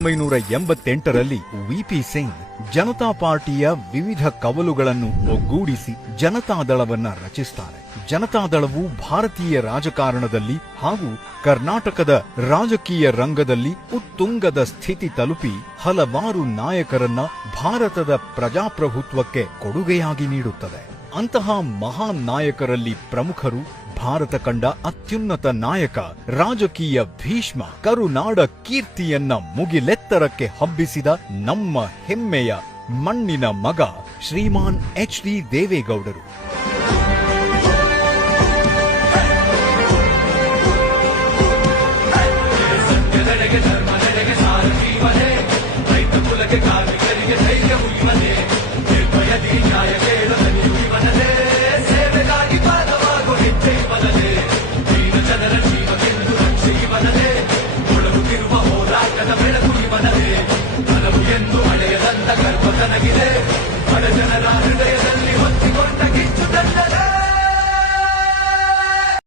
1988ರಲ್ಲಿ VP Singh Janata ಪಾರ್ಟಿಯ ವಿವಿಧ ಕವಲುಗಳನ್ನು ಒಗ್ಗೂಡಿಸಿ ಜನತಾದಳವನ್ನ ರಚಿಸುತ್ತಾರೆ. ಜನತಾದಳವು ಭಾರತೀಯ ರಾಜಕಾರಣದಲ್ಲಿ ಹಾಗೂ ಕರ್ನಾಟಕದ ರಾಜಕೀಯ ರಂಗದಲ್ಲಿ ಉತ್ತುಂಗದ ಸ್ಥಿತಿ ತಲುಪಿ ಹಲವಾರು ನಾಯಕರನ್ನ ಭಾರತದ ಪ್ರಜಾಪ್ರಭುತ್ವಕ್ಕೆ ಕೊಡುಗೆಯಾಗಿ ನೀಡುತ್ತದೆ. ಅಂತಹ ಮಹಾನ್ ನಾಯಕರಲ್ಲಿ ಪ್ರಮುಖರು ಭಾರತ ಕಂಡ ಅತ್ಯುನ್ನತ ನಾಯಕ, ರಾಜಕೀಯ ಭೀಷ್ಮ, ಕರುನಾಡ ಕೀರ್ತಿಯನ್ನ ಮುಗಿಲೆತ್ತರಕ್ಕೆ ಹಬ್ಬಿಸಿದ ನಮ್ಮ ಹೆಮ್ಮೆಯ ಮಣ್ಣಿನ ಮಗ ಶ್ರೀಮಾನ್ ಎಚ್.ಡಿ. ದೇವೇಗೌಡರು. ಹೋರಾಟದ ಬೆಳಕು ಇವನದೇ, ಎಂದು ಮಳೆಯದಂತ ಗರ್ಭ ತನಗಿದೆ.